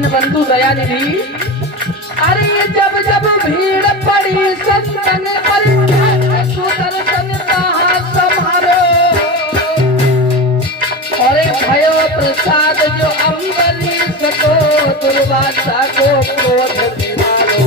दीनबंधु दयानिधि। अरे जब जब भीड़ पड़ी सत्संग पर सुदर्शन कहाँ संभालो। अरे भयो प्रसाद जो अम्बरीश को दुर्वासा को क्रोध दिलालो।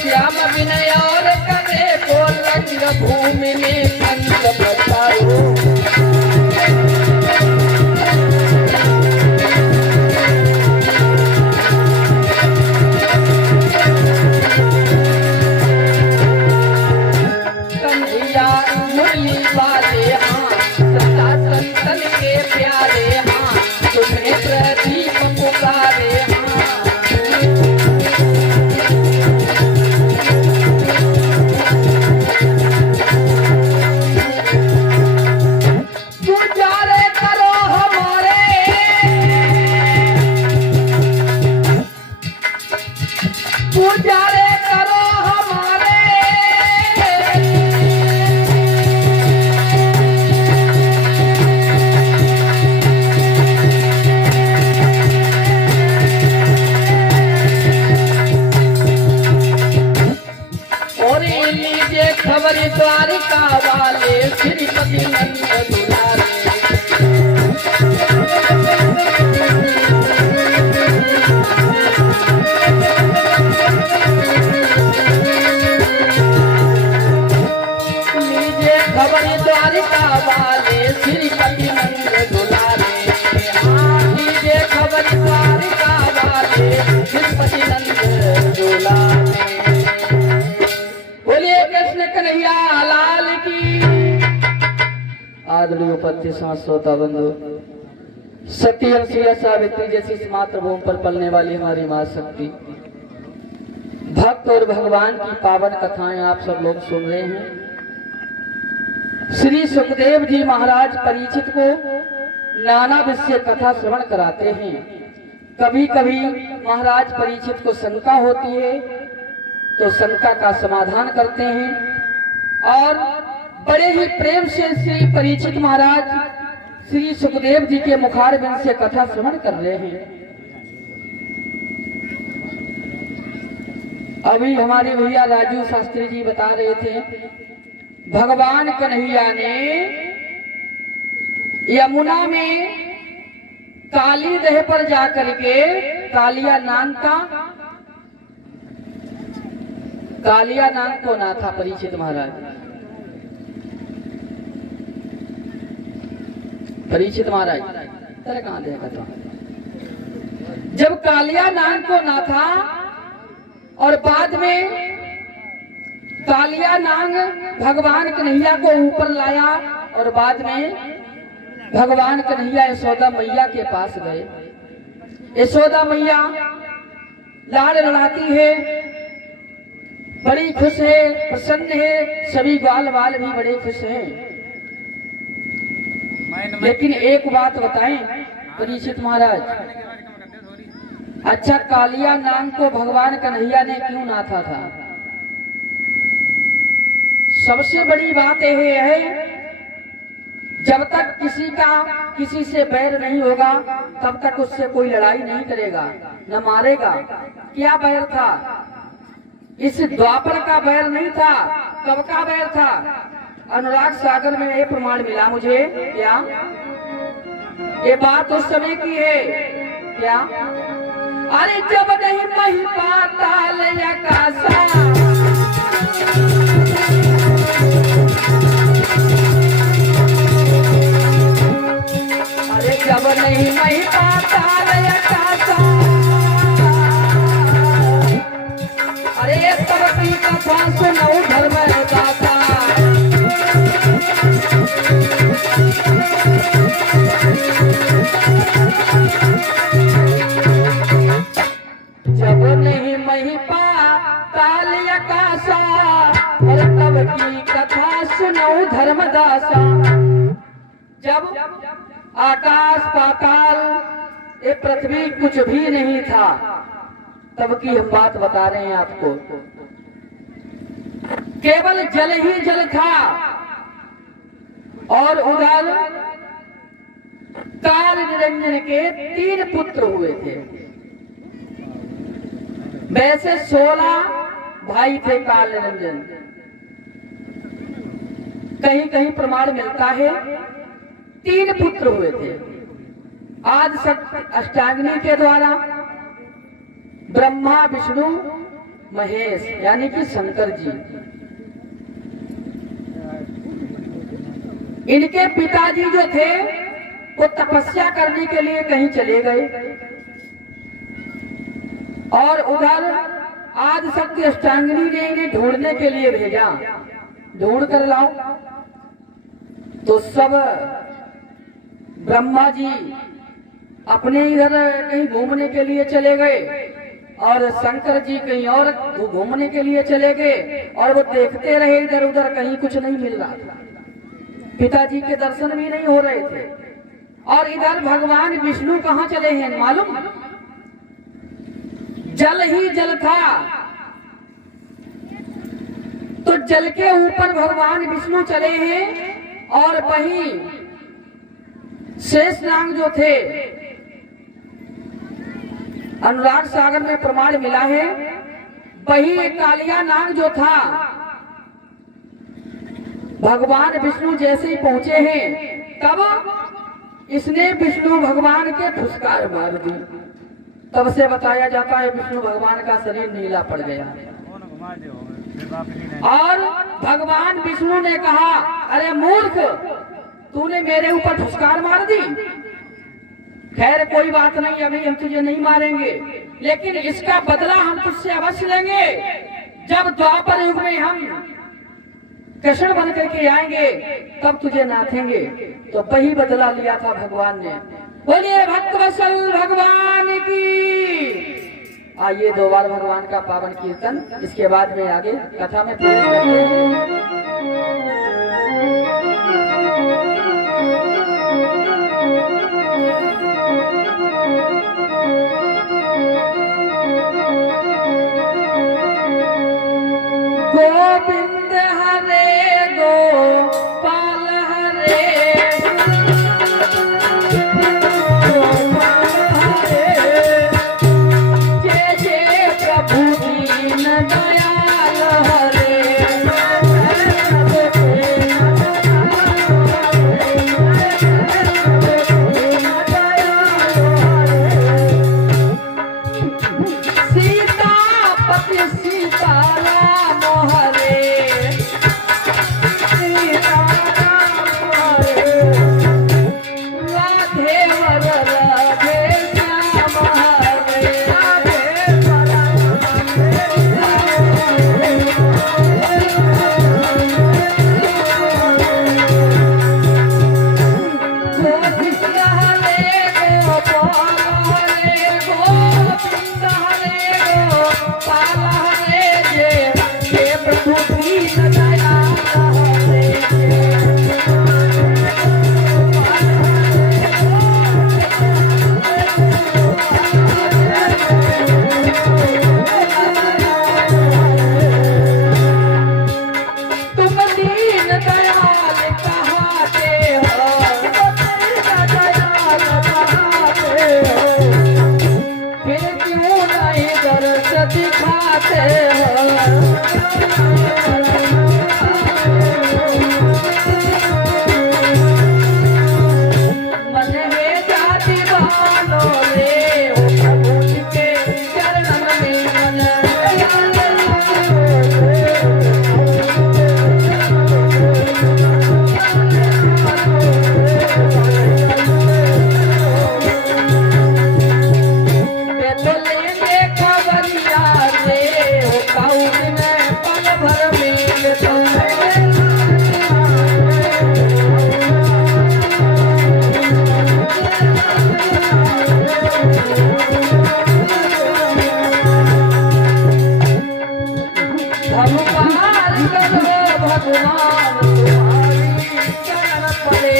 श्याम विनय और करे को रंग भूमि में अंग बचाओ। कन्हैया मुरली वाले हाँ सदा संतन के प्यारे हाँ तुम्हें प्रदीप पुकारे हाँ। खबर द्वारिका वाले श्रीपति नंद दुलारे। लीजिए खबर द्वारिका वाले श्रीपति नंद दुलारे। हाँ लीजिए खबर द्वारिका वाले श्रीपति नंद दुलारे। कन्हैया लाल की। आदरणीय उपस्थित श्रोता बंधु, सत्यम शीला सावित्री जैसी इस मातृभूमि पर पलने वाली हमारी मां शक्ति भक्त और भगवान की पावन कथाएं आप सब लोग सुन रहे हैं। श्री सुखदेव जी महाराज परीक्षित को नाना विषय कथा श्रवण कराते हैं। कभी कभी महाराज परीक्षित को शंका होती है तो शंका का समाधान करते हैं और बड़े ही प्रेम से श्री परीक्षित महाराज श्री सुखदेव जी के मुखारबिंद से कथा श्रवण कर रहे हैं। अभी हमारे भैया राजू शास्त्री जी बता रहे थे भगवान कन्हैया ने यमुना में काली देह पर जाकर के कालिया नाम को ना था परीक्षित महाराज। परीक्षित महाराज तेरे कहां देखा था जब कालिया नाम को ना था और बाद में कालिया नांग भगवान कन्हैया को ऊपर लाया और बाद में भगवान कन्हैया यशोदा मैया के पास गए। यशोदा मैया लाड़ लड़ाती है, बड़ी खुश है, प्रसन्न है, सभी ग्वाल वाल भी बड़े खुश हैं। लेकिन एक बात बताएं परीक्षित महाराज, अच्छा कालिया नाम को भगवान कन्हैया ने क्यों नाथा था? सबसे बड़ी बात यह है जब तक किसी से बैर नहीं होगा तब तक उससे कोई लड़ाई नहीं करेगा, न मारेगा। क्या बैर था? इस द्वापर का बैर नहीं था। कब का बैर था? अनुराग सागर में ये प्रमाण मिला मुझे। क्या ये बात उस समय की है? क्या अरे जब नहीं मही पाताल आकाशा, अरे जब नहीं मही पाताल आकाशा, अरे तब की कथा सुनो धर्म दाता। और तब की कथा सुनो धर्मदासा। जब आकाश पाताल ये पृथ्वी कुछ भी नहीं था, तब की हम बात बता रहे हैं आपको। केवल जल ही जल था और उधर काल निरंजन के 3 पुत्र हुए थे। वैसे 16 भाई थे काल निरंजन। कहीं कहीं प्रमाण मिलता है 3 पुत्र हुए थे। आज अष्टाग्नि के द्वारा ब्रह्मा विष्णु महेश यानी कि शंकर जी, इनके पिताजी जो थे वो तपस्या करने के लिए कहीं चले गए और उधर आदि शक्ति अष्टांगिनी ने इन्हें ढूंढने के लिए भेजा। ढूंढ कर लाओ तो सब ब्रह्मा जी अपने इधर कहीं घूमने के लिए चले गए और शंकर जी कहीं और घूमने के लिए चले गए और वो देखते रहे इधर उधर, कहीं कुछ नहीं मिल रहा था। पिताजी के दर्शन भी नहीं हो रहे थे। और इधर भगवान विष्णु कहाँ चले हैं मालूम? जल ही जल था तो जल के ऊपर भगवान विष्णु चले हैं और वहीं शेषनाग जो थे, अनुराग सागर में प्रमाण मिला है, वही कालिया नाग जो था भगवान विष्णु जैसे ही पहुंचे हैं तब इसने विष्णु भगवान के फुसकार मार दी। तब से बताया जाता है विष्णु भगवान का शरीर नीला पड़ गया। और भगवान विष्णु ने कहा, अरे मूर्ख, तूने मेरे ऊपर फुसकार मार दी। खैर कोई बात नहीं, अभी हम तुझे नहीं मारेंगे, लेकिन इसका बदला हम तुझसे अवश्य लेंगे। जब द्वापर युग में हम कृष्ण बन करके आएंगे तब तुझे नाथेंगे। तो वही बदला लिया था भगवान ने। बोलिए भक्तवत्सल भगवान की। आइए 2 बार भगवान का पावन कीर्तन, इसके बाद में आगे कथा में प्रवेश करते हैं। गोविंद हरे गोपाल हरे, जय जय प्रभु दीन दयाल हरे। भगवान तुम्हारी शरण पड़े।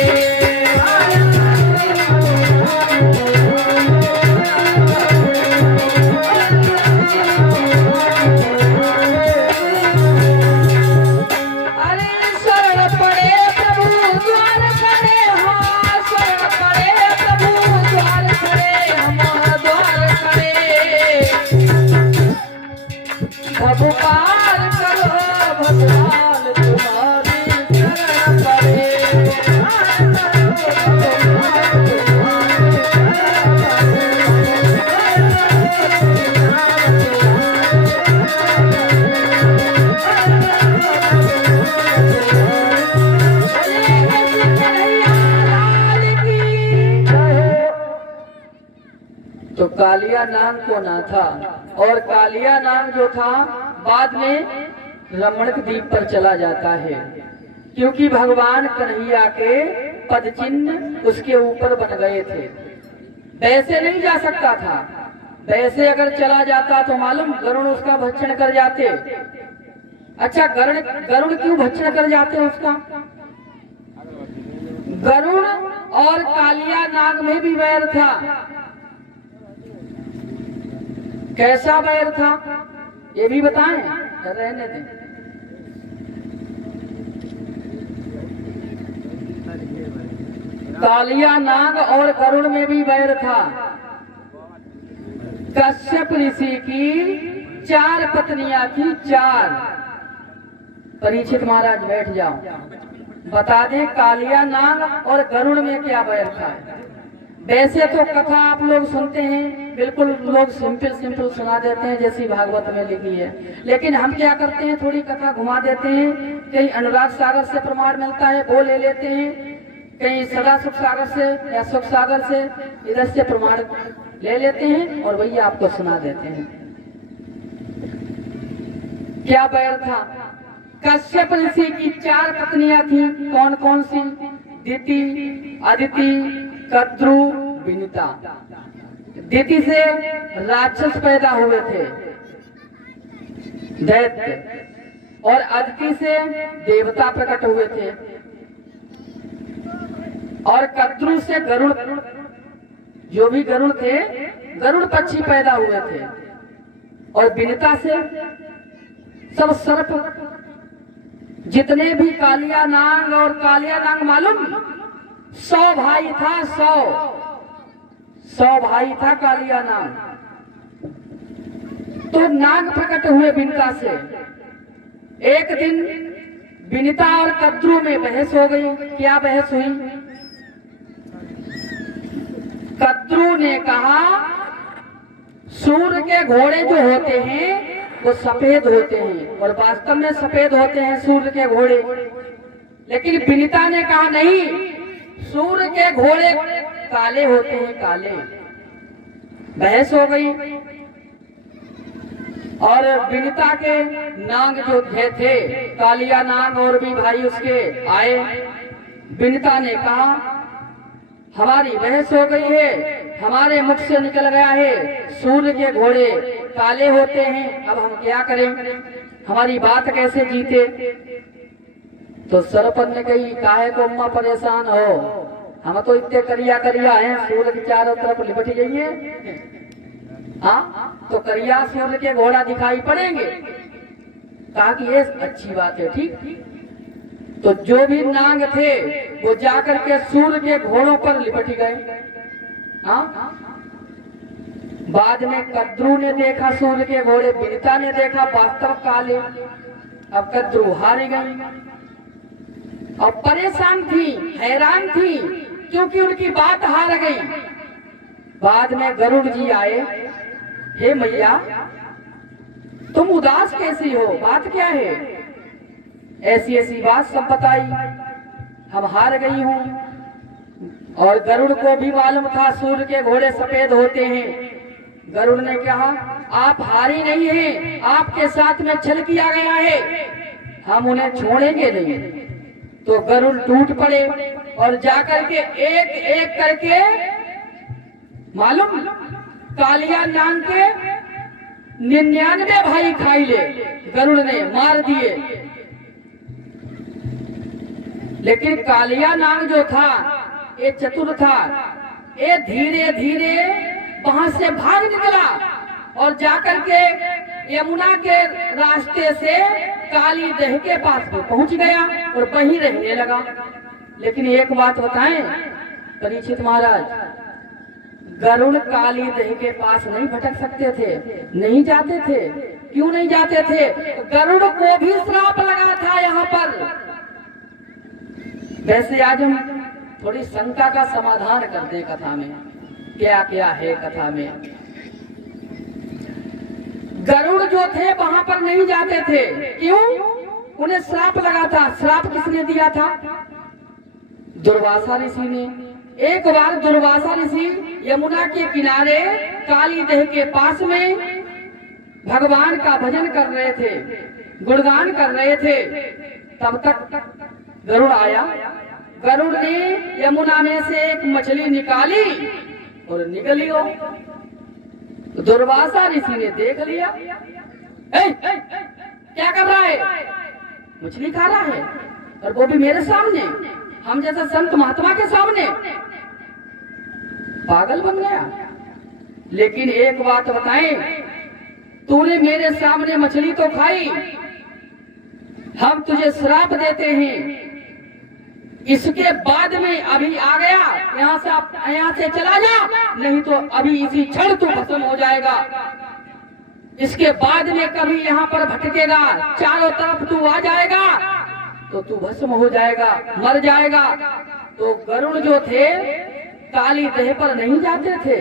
अब पार करो भगवान तुम्हारी शरण पड़े। तो कालिया नाग को ना था, और कालिया नाग जो था बाद में रमणक द्वीप पर चला जाता है, क्योंकि भगवान कन्हैया के पद चिन्ह उसके ऊपर बन गए थे। वैसे नहीं जा सकता था, वैसे अगर चला जाता तो मालूम गरुड़ उसका भक्षण कर जाते। अच्छा, गरुड़ क्यों भक्षण कर जाते उसका? गरुड़ और कालिया नाग में भी वैर था। कैसा वैर था ये भी बताएं, रहने दें। कालिया नाग और गरुड़ में भी वैर था। कश्यप ऋषि की 4 पत्नियां थी, 4। परीक्षित महाराज बैठ जाओ, बता दें कालिया नाग और गरुड़ में क्या वैर था। वैसे तो कथा आप लोग सुनते हैं, बिल्कुल लोग सिंपल सुना देते हैं जैसी भागवत में लिखी है, लेकिन हम क्या करते हैं, थोड़ी कथा घुमा देते हैं। कहीं अनुराग सागर से प्रमाण मिलता है वो ले लेते हैं, कहीं सदा सुख सागर से या सुख सागर से इधर से प्रमाण ले लेते हैं और वही आपको सुना देते हैं। क्या बैर था? कश्यप ऋषि की 4 पत्नियां थी। कौन कौन सी? दिति, अदिति, कद्रु, विनिता। दिति से राक्षस पैदा हुए थे, दैत्य, और अदिति से देवता प्रकट हुए थे, और कद्रु से गरुड़, जो भी गरुड़ थे, गरुड़ पक्षी पैदा हुए थे, और विनिता से सब सर्प। जितने भी कालिया नाग, और कालिया नाग मालूम 100 भाई था, 100 भाई था कालिया नाग। तो नाग प्रकट हुए विनिता से। एक दिन विनिता और कद्रु में बहस हो गई। क्या बहस हुई? कद्रु ने कहा सूर्य के घोड़े जो होते हैं वो सफेद होते हैं, और वास्तव में सफेद होते हैं सूर्य के घोड़े। लेकिन विनिता ने कहा नहीं, सूर्य के घोड़े काले होते हैं, काले। बहस हो गई, और विनिता के नाग जो थे कालिया नाग और भी भाई उसके आए। विनिता ने कहा हमारी बहस हो गई है, हमारे मुख से निकल गया है सूर्य के घोड़े काले होते हैं, अब हम क्या करें, हमारी बात कैसे जीते। तो सरपन ने कही काहे को अम्मा परेशान हो, हम तो इतने करिया करिया हैं, सूर्य के चारों तरफ लिपट गई है। हाँ, तो करिया सूर्य के घोड़ा दिखाई पड़ेंगे। कहा कि ये अच्छी बात है, ठीक। तो जो भी नाग थे वो जाकर के सूर्य के घोड़ों पर लिपट गए। हाँ, बाद में कद्रु ने देखा सूर्य के घोड़े, विनिता ने देखा वास्तव काले। अब कद्रु हार गई, अब परेशान थी, हैरान थी, क्योंकि उनकी बात हार गई। बाद में गरुड़ जी आए, हे मैया तुम उदास कैसी हो, बात क्या है? ऐसी ऐसी बात सब बताई, हम हार गई हूं। और गरुड़ को भी मालूम था सूर्य के घोड़े सफेद होते हैं। गरुड़ ने कहा आप हारी नहीं हैं, आपके साथ में छल किया गया है, हम उन्हें छोड़ेंगे नहीं। तो गरुड़ टूट पड़े और जाकर के एक एक करके मालूम कालिया नाग के 99 भाई खाई ले गरुड़ ने मार दिए। लेकिन कालिया नाग जो था ये चतुर था, ये धीरे धीरे वहां से भाग निकला और जाकर के यमुना के रास्ते से काली दह के पास में पहुंच गया और वहीं रहने लगा। लेकिन एक बात बताएं परीक्षित महाराज, गरुड़ काली दह के पास नहीं भटक सकते थे, नहीं जाते थे। क्यों नहीं जाते थे? गरुड़ को भी श्राप लगा था यहाँ पर। वैसे आज हम थोड़ी शंका का समाधान करते हैं कथा में, क्या क्या है कथा में। गरुड़ जो थे वहां पर नहीं जाते थे, क्यों? उन्हें श्राप लगा था। श्राप किसने दिया था? दुर्वासा ऋषि ने। एक बार दुर्वासा ऋषि यमुना के किनारे काली दह के पास में भगवान का भजन कर रहे थे, गुणगान कर रहे थे। तब तक गरुड़ आया। गरुड़ ने यमुना में से एक मछली निकाली और निकली हो। दुर्वासा ऋषि ने देख लिया, क्या कर रहा है? मछली खा रहा है, और वो भी मेरे सामने, हम जैसे संत महात्मा के सामने। पागल बन गया। लेकिन एक बात बताएं, तूने मेरे सामने मछली तो खाई, हम तुझे श्राप देते हैं, इसके बाद में अभी आ गया, यहाँ से चला जा, नहीं तो अभी इसी क्षण तू भस्म हो जाएगा। इसके बाद में कभी यहाँ पर भटकेगा, चारों तरफ तू आ जाएगा तो तू भस्म हो जाएगा, मर जाएगा। तो गरुड़ जो थे काली दह पर नहीं जाते थे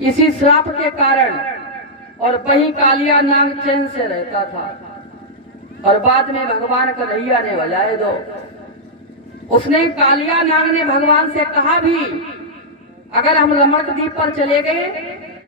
इसी श्राप के कारण, और वही कालिया नाग चैन से रहता था। और बाद में भगवान कन्हैया ने बजाए दो। उसने कालिया नाग ने भगवान से कहा भी, अगर हम रमणद्वीप पर चले गए